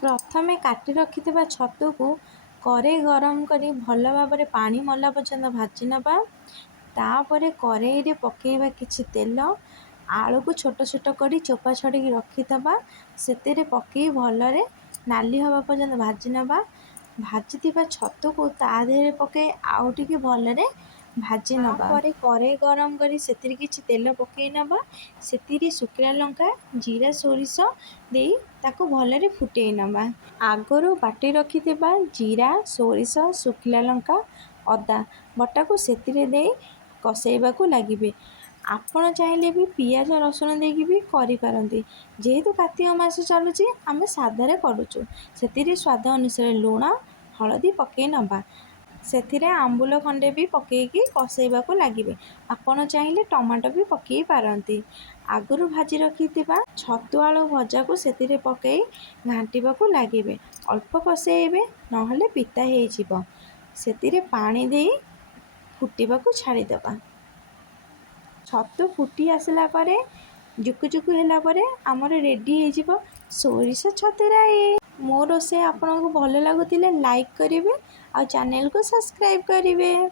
प्रथमे काटी रखिଥିବା छतुକୁ कड़े गरम करी भल भाव पानी मला पर्यंत भाजी नवा। तापर कड़े पकेवा किछि तेल, आलू को छोट छोट करी चोपा छड़ी रखिदबा से पकई भलरे नाली हवा पर्यंत भाजी नवा। भाजी छतु को ता देहरे पकई आउ टिके भलरे भाजी नवा। तापर कड़े गरम करी सेतिरे किछि तेल पकई नवा। सेतिरे शुखिला लंका जीरा सोरिष देई ताको भलरे फुटई नवा। आगरू बाटी रखिथिबा जीरा सोरिष शुखिला लंका अदा बटा को सेतिरे देई कसेइबाकू लागिबे। आपण चाहिले भी पियाज रसुण देकी भी करि पारंती। जेहेतु कार्तिक मास चलुची आमे साधारे करूचु। सेतिरे स्वाद अनुसार लूण हळदी पकई नबा। सेथिरे आंबुल खंडे भी पकेकी कसेइबाकू लागिबे। आपण चाहिले टमाटो भी पकई पारंती। आगरू भाजी रखिथिबा छतु आलू भजा को सेतिरे पकई घांटीबाकू लागिबे। अल्प कसेइबे नहले पिता हेइ जिवो। सेतिरे पानी देई फुटिबाकू छाड़ी देबा। छतु फुटी आसला परे जुकु जुकु होला परे हमर रेडी हे जिवो सोरिष छतुराई। मो रोसे आपनको भल लागुतिले लाइक करिवे आ चैनल को सब्सक्राइब करिवे।